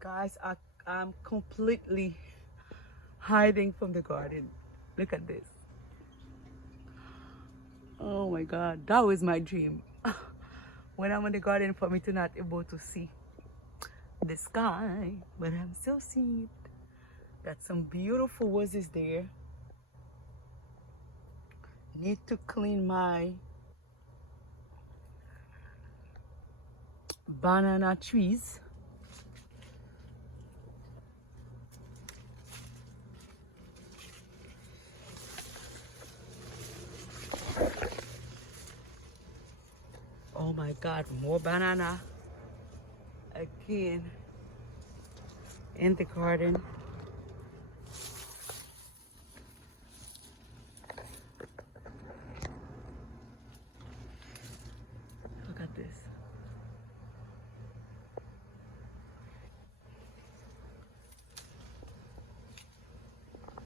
Guys, I'm completely hiding from the garden. Look at this. Oh my God, that was my dream. When I'm in the garden, for me to not able to see the sky, but I'm still seeing it. Got some beautiful roses there. Need to clean my banana trees. Oh my God, more banana again in the garden.